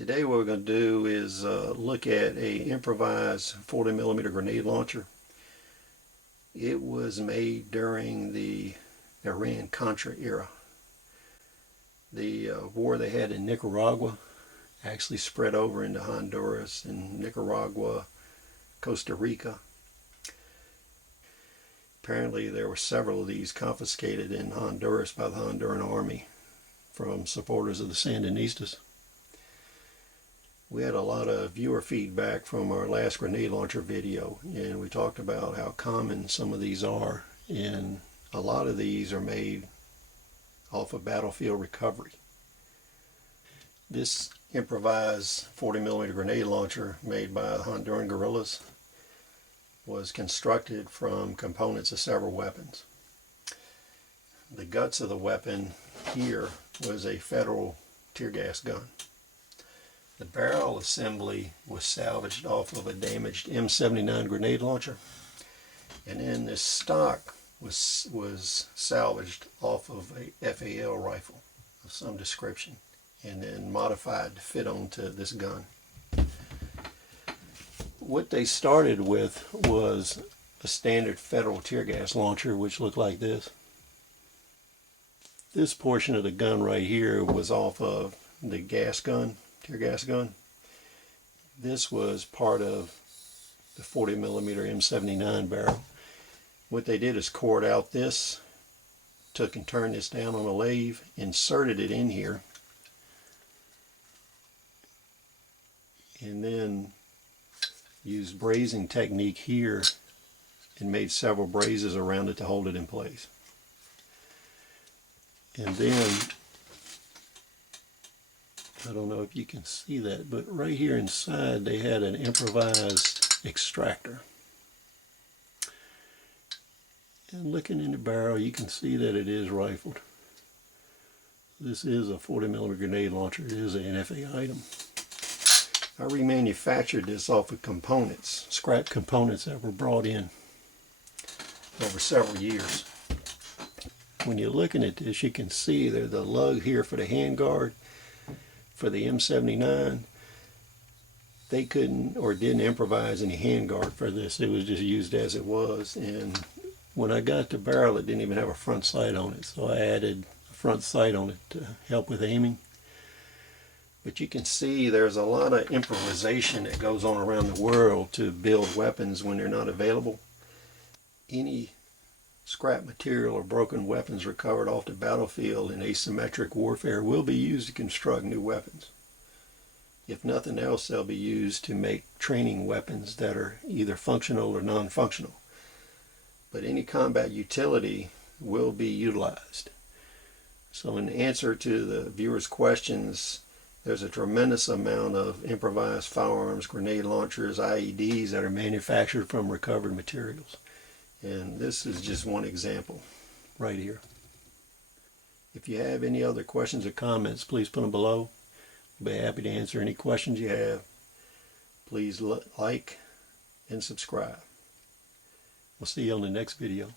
Today what we're going to do is look at a improvised 40mm grenade launcher. It was made during the Iran-Contra era. The war they had in Nicaragua actually spread over into Honduras and Nicaragua, Costa Rica. Apparently there were several of these confiscated in Honduras by the Honduran army from supporters of the Sandinistas. We had a lot of viewer feedback from our last grenade launcher video, and we talked about how common some of these are, and a lot of these are made off of battlefield recovery. This improvised 40mm grenade launcher made by the Honduran guerrillas was constructed from components of several weapons. The guts of the weapon here was a federal tear gas gun. The barrel assembly was salvaged off of a damaged M79 grenade launcher, and then this stock was salvaged off of a FAL rifle of some description and then modified to fit onto this gun. What they started with was a standard federal tear gas launcher, which looked like this. This portion of the gun right here was off of the gas gun, tear gas gun. This was part of the 40mm M79 barrel. What they did is cored out this, took and turned this down on a lathe, inserted it in here, and then used brazing technique here and made several brazes around it to hold it in place. And then, I don't know if you can see that, but right here inside they had an improvised extractor. And looking in the barrel, you can see that it is rifled. This is a 40mm grenade launcher. It is an FA item. I remanufactured this off of components, scrap components that were brought in over several years. When you're looking at this, you can see there's the lug here for the handguard. For the M79, they couldn't or didn't improvise any handguard for this. It was just used as it was. And when I got the barrel, it didn't even have a front sight on it. So I added a front sight on it to help with aiming. But you can see there's a lot of improvisation that goes on around the world to build weapons when they're not available. Any scrap material or broken weapons recovered off the battlefield in asymmetric warfare will be used to construct new weapons. If nothing else, they'll be used to make training weapons that are either functional or non-functional. But any combat utility will be utilized. So in answer to the viewers' questions, there's a tremendous amount of improvised firearms, grenade launchers, IEDs that are manufactured from recovered materials. And this is just one example right here. If you have any other questions or comments, please put them below. We'll be happy to answer any questions you have. Please like and subscribe. We'll see you on the next video.